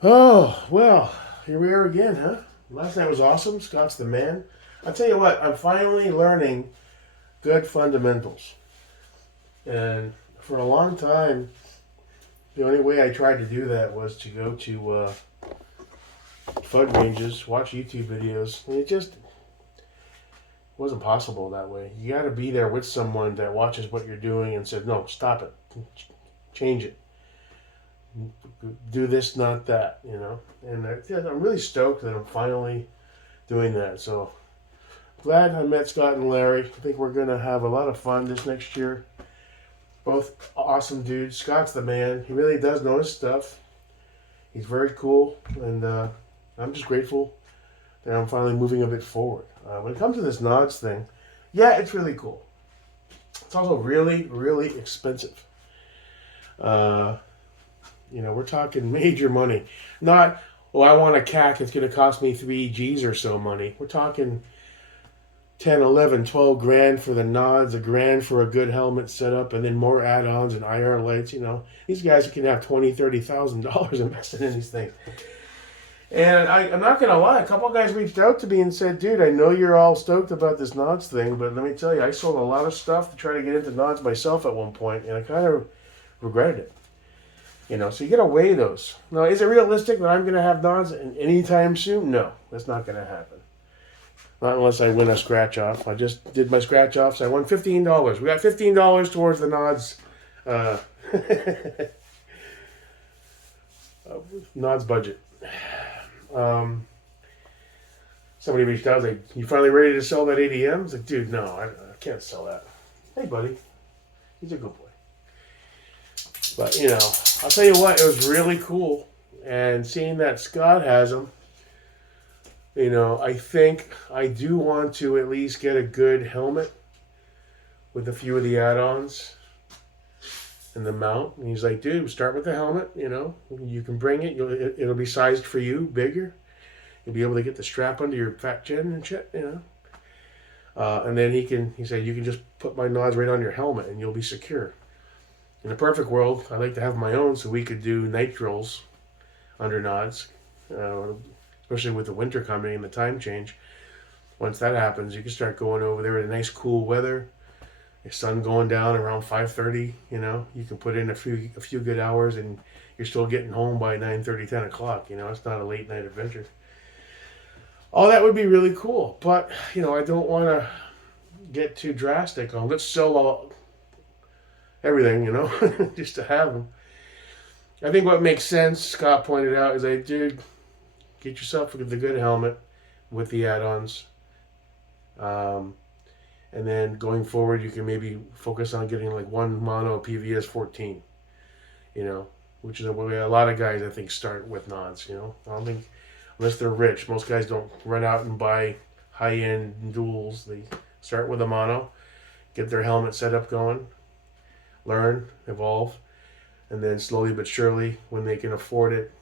Oh, well, here we are again, huh? Last night was awesome. Scott's the man. I'll tell you what, I'm finally learning good fundamentals. And for a long time, the only way I tried to do that was to go to FUD ranges, watch YouTube videos. And it just wasn't possible that way. You got to be there with someone that watches what you're doing and says, no, stop it, change it, do this, not that, you know? And yeah, I'm really stoked that I'm finally doing that. So glad I met Scott and Larry. I think we're going to have a lot of fun this next year. Both awesome dudes. Scott's the man. He really does know his stuff. He's very cool, and I'm just grateful that I'm finally moving a bit forward. When it comes to this Nods thing, yeah, it's really cool. It's also really, really expensive. Uh, we're talking major money. Not, oh, I want a CAC. It's going to cost me 3 G's or so money. We're talking 10, 11, 12 grand for the nods, a grand for a good helmet setup, and then more add-ons and IR lights. These guys can have $20,000, $30,000 invested in these things. And I'm not gonna lie, a couple guys reached out to me and said, "Dude, I know you're all stoked about this nods thing, but let me tell you, I sold a lot of stuff to try to get into nods myself at one point, and I kind of regretted it." So you gotta weigh those. Now, is it realistic that I'm gonna have nods anytime soon? No, that's not gonna happen. Not unless I win a scratch off. I just did my scratch offs. I won $15. We got $15 towards the nods, uh, nods budget. Um, Somebody reached out, like, "You finally ready to sell that ADM?" I was like, "Dude, no, I can't sell that." Hey, buddy, he's a good boy. But I'll tell you what, it was really cool, and seeing that Scott has them. I think I do want to at least get a good helmet with a few of the add-ons and the mount. And he's like, "Dude, start with the helmet. You can bring it. It'll be sized for you, bigger. You'll be able to get the strap under your fat chin and shit. And then he said, you can just put my nods right on your helmet and you'll be secure. In a perfect world, I'd like to have my own so we could do nitrils under nods, especially with the winter coming and the time change. Once that happens, you can start going over there in nice cool weather. The sun going down around 5:30. You can put in a few good hours, and you're still getting home by 9:30, 10 o'clock. It's not a late night adventure. All that would be really cool, but I don't want to get too drastic on let's sell everything, just to have them. I think what makes sense, Scott pointed out, is like, dude, get yourself the good helmet with the add-ons. And then going forward, you can maybe focus on getting like one mono PVS 14, which is the way a lot of guys, I think, start with nods. I don't think, unless they're rich, most guys don't run out and buy high-end duals. They start with a mono, get their helmet setup going, learn, evolve, and then slowly but surely, when they can afford it,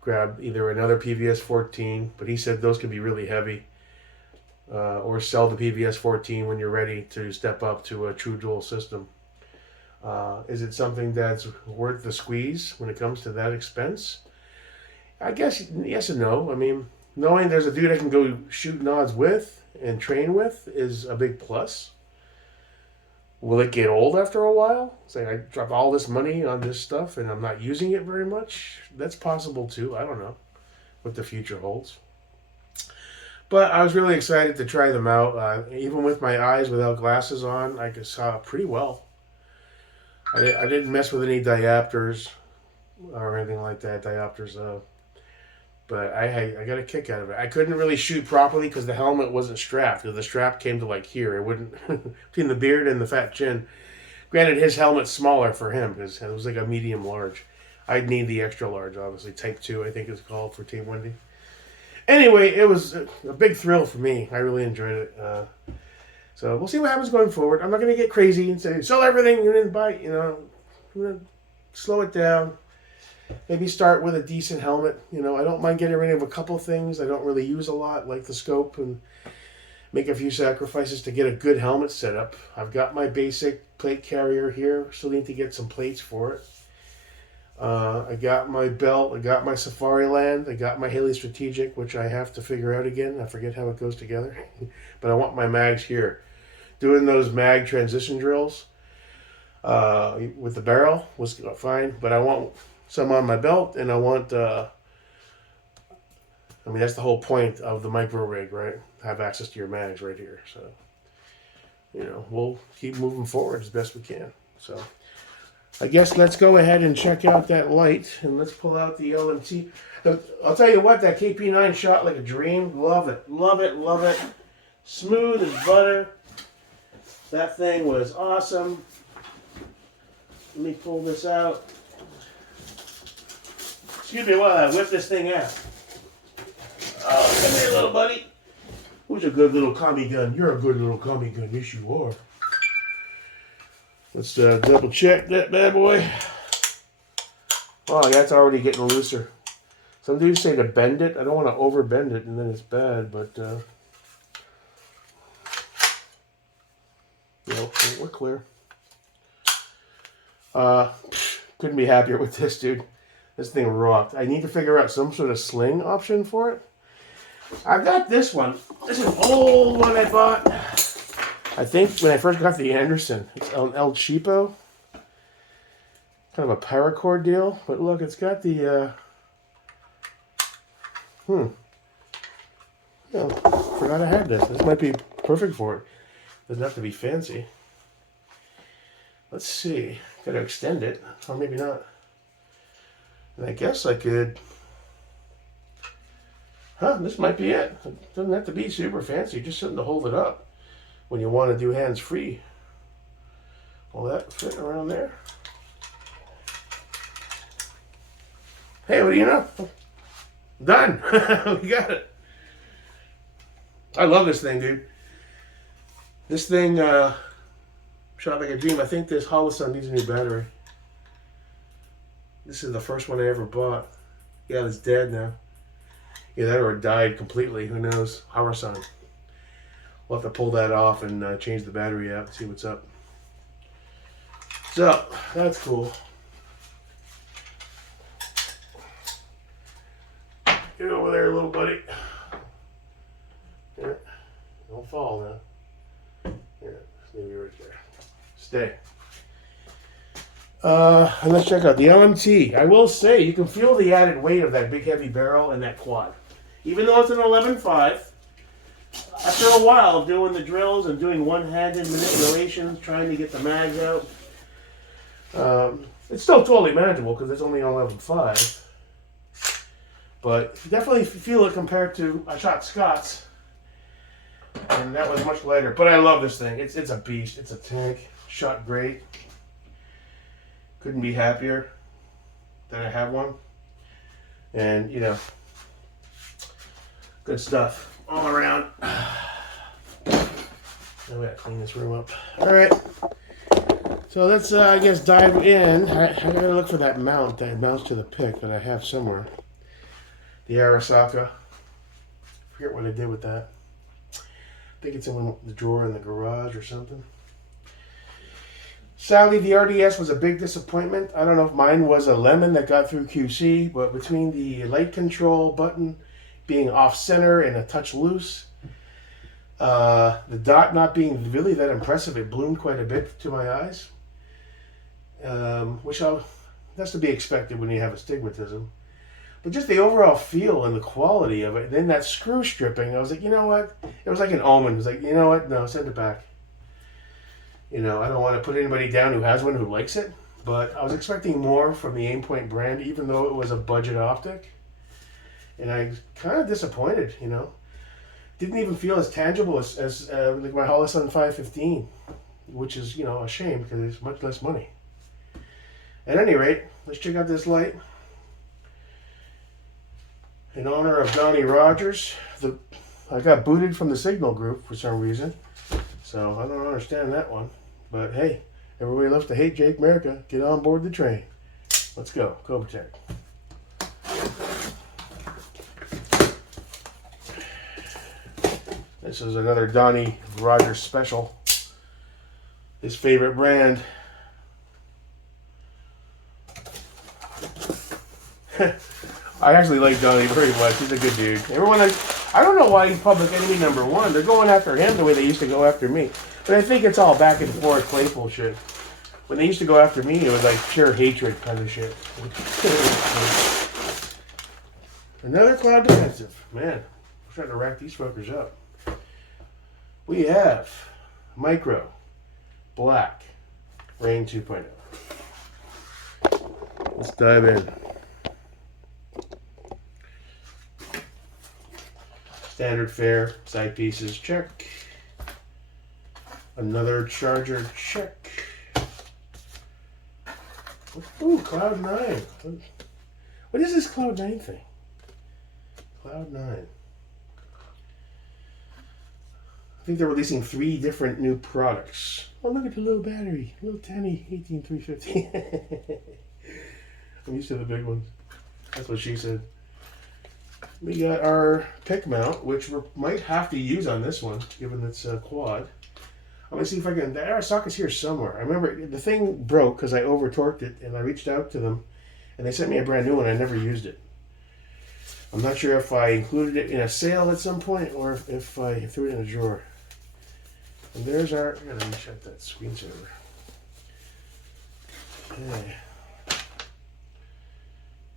grab either another PVS 14, but he said those can be really heavy, or sell the PVS 14 when you're ready to step up to a true dual system. Is it something that's worth the squeeze when it comes to that expense? I guess yes and no. I mean, knowing there's a dude I can go shoot nods with and train with is a big plus. Will it get old after a while? Say I drop all this money on this stuff and I'm not using it very much. That's possible too. I don't know what the future holds. But I was really excited to try them out. Even with my eyes without glasses on, I could saw pretty well. I didn't mess with any diopters or anything like that. Diopters, but I got a kick out of it. I couldn't really shoot properly because the helmet wasn't strapped. Because the strap came to like here. It wouldn't between the beard and the fat chin. Granted, his helmet's smaller for him because it was like a medium large. I'd need the extra large, obviously. Type 2, I think it's called for Team Wendy. Anyway, it was a big thrill for me. I really enjoyed it. So we'll see what happens going forward. I'm not going to get crazy and say, sell everything and then buy, I'm going to slow it down. Maybe start with a decent helmet. I don't mind getting rid of a couple things I don't really use a lot, like the scope, and make a few sacrifices to get a good helmet set up. I've got my basic plate carrier here. Still need to get some plates for it. I got my belt. I got my Safari Land. I got my Haley Strategic, which I have to figure out again. I forget how it goes together. But I want my mags here. Doing those mag transition drills with the barrel was fine. But I want some on my belt, and I want... I mean, that's the whole point of the micro rig, right? Have access to your mags right here. So, you know, we'll keep moving forward as best we can. So... I guess let's go ahead and check out that light, and let's pull out the LMT. I'll tell you what, that KP9 shot like a dream. Love it, love it, love it. Smooth as butter. That thing was awesome. Let me pull this out. Excuse me while I whip this thing out. Oh, come here, little buddy. Who's a good little commie gun? You're a good little commie gun. Yes, you are. Let's double check that bad boy. Oh, that's already getting looser. Some dudes say to bend it. I don't want to over bend it and then it's bad, but no, we're clear. Couldn't be happier with this, dude. This thing rocked. I need to figure out some sort of sling option for it. I've got this one. This is an old one I bought. I think when I first got the Anderson, it's an El Cheapo, kind of a paracord deal. But look, it's got the, yeah, forgot I had this. This might be perfect for it. Doesn't have to be fancy. Let's see. Got to extend it, or maybe not. And I guess I could. This might be it. It doesn't have to be super fancy. Just something to hold it up when you want to do hands-free. Will that fit around there? Hey, what do you know? Done. We got it. I love this thing, dude. This thing shot like a dream. I think this Holosun needs a new battery. This is the first one I ever bought. Yeah, it's dead now. Yeah, that or it died completely. Who knows? Holosun. We'll have to pull that off and change the battery out and see what's up. So, that's cool. Get over there, little buddy. Yeah, don't fall now. Yeah, maybe right there. Stay. And let's check out the LMT. I will say, you can feel the added weight of that big heavy barrel and that quad. Even though it's an 11.5, after a while of doing the drills and doing one-handed manipulations, trying to get the mags out, it's still totally manageable because it's only an 11.5. But you definitely feel it compared to, I shot Scott's, and that was much lighter. But I love this thing. It's a beast. It's a tank. Shot great. Couldn't be happier that I have one. And, you know, good stuff all around. Now we gotta clean this room up. All right. So let's, I guess, dive in. I gotta look for that mount that mounts to the pick that I have somewhere. The Arasaka. I forget what I did with that. I think it's in the drawer in the garage or something. Sadly, the RDS was a big disappointment. I don't know if mine was a lemon that got through QC, but between the light control button being off center and a touch loose, the dot not being really that impressive, it bloomed quite a bit to my eyes, which that's to be expected when you have astigmatism. But just the overall feel and the quality of it, and then that screw stripping, I was like, you know what? It was like an omen. It was like, you know what? No, send it back. You know, I don't want to put anybody down who has one who likes it, but I was expecting more from the Aimpoint brand, even though it was a budget optic. And I was kind of disappointed, you know. Didn't even feel as tangible as like my Holosun 515, which is, you know, a shame because it's much less money. At any rate, let's check out this light. In honor of Donnie Rogers, I got booted from the Signal group for some reason, so I don't understand that one. But hey, everybody loves to hate Jake America. Get on board the train. Let's go, Kovatek. This is another Donnie Rogers special. His favorite brand. I actually like Donnie very much. He's a good dude. Everyone, I don't know why he's public enemy #1. They're going after him the way they used to go after me. But I think it's all back and forth, playful shit. When they used to go after me, it was like pure hatred kind of shit. Another Cloud Defensive. Man, I'm trying to rack these fuckers up. We have Micro, Black, Rein 2.0. Let's dive in. Standard fare, side pieces, check. Another charger, check. Ooh, Cloud 9. What is this Cloud 9 thing? Cloud 9. I think they're releasing 3 different new products. Oh, look at the little battery. Little tiny 18350. I'm used to the big ones. That's what she said. We got our pick mount, which we might have to use on this one, given it's a quad. I'm going to see if I can... Our socket's here somewhere. I remember the thing broke because I over-torqued it, and I reached out to them, and they sent me a brand new one. I never used it. I'm not sure if I included it in a sale at some point, or if I threw it in a drawer. And there's our... I gotta recheck that screensaver. Okay.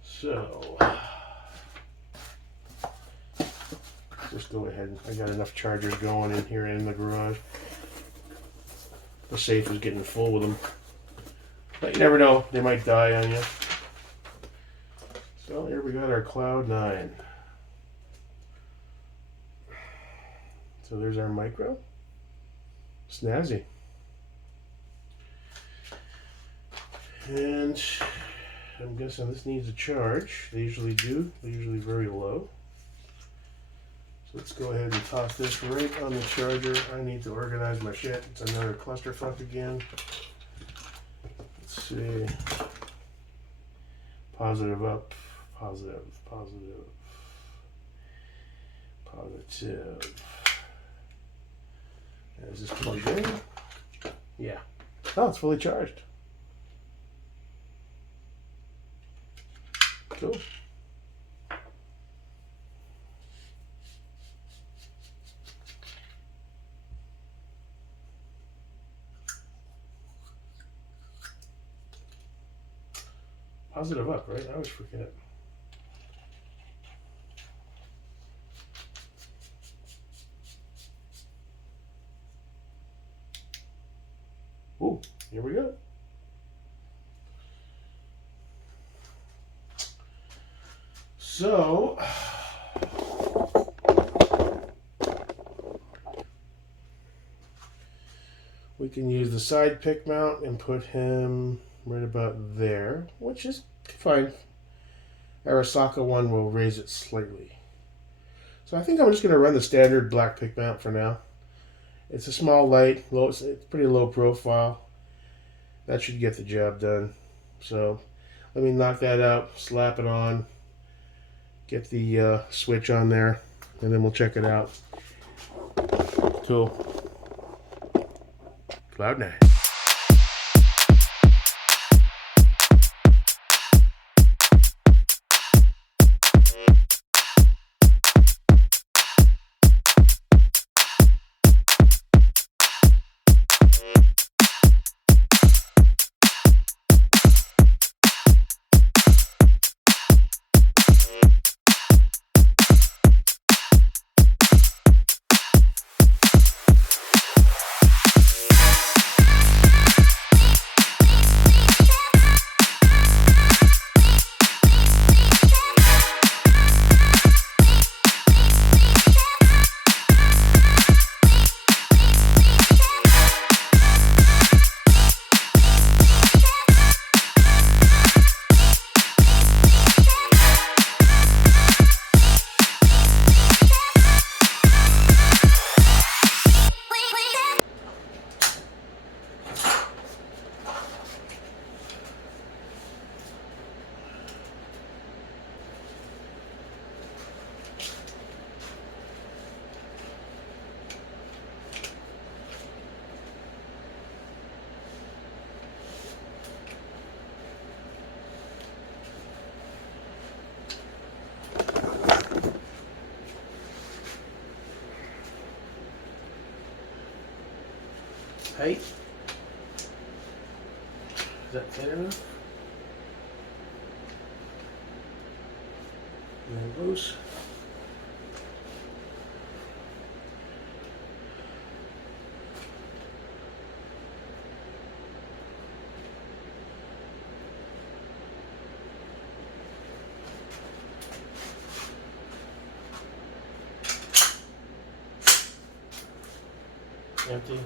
So... just go ahead. I got enough chargers going in here in the garage. The safe is getting full with them. But you never know. They might die on you. So here we got our Cloud 9. So there's our Micro. Snazzy. And I'm guessing this needs a charge. They usually do. They're usually very low. So let's go ahead and toss this right on the charger. I need to organize my shit. It's another clusterfuck again. Let's see. Positive up. Positive. Positive. Positive. Is this plugged in? Yeah. Oh, it's fully charged. Cool. Positive up, right? I always forget. Ooh, here we go. So, we can use the side pick mount and put him right about there, which is fine. Arasaka one will raise it slightly. So I think I'm just going to run the standard black pick mount for now. It's a small light, low, it's pretty low profile. That should get the job done. So let me knock that out, slap it on, get the switch on there, and then we'll check it out. Cool. Cloud 9. Height. Is that thin enough? And loose. Empty.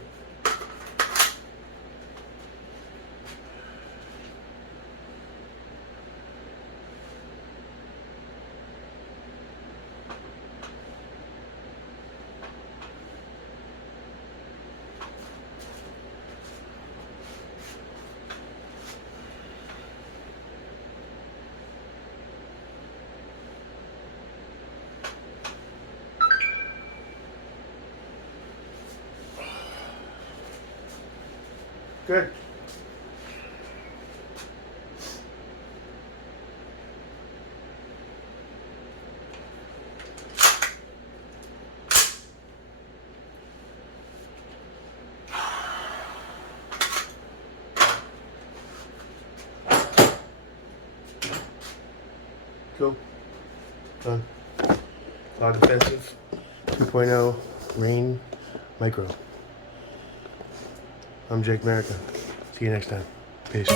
Good. Cool. Done. Cloud Defensive 2.0 Rein Micro. I'm Jake America. See you next time. Peace.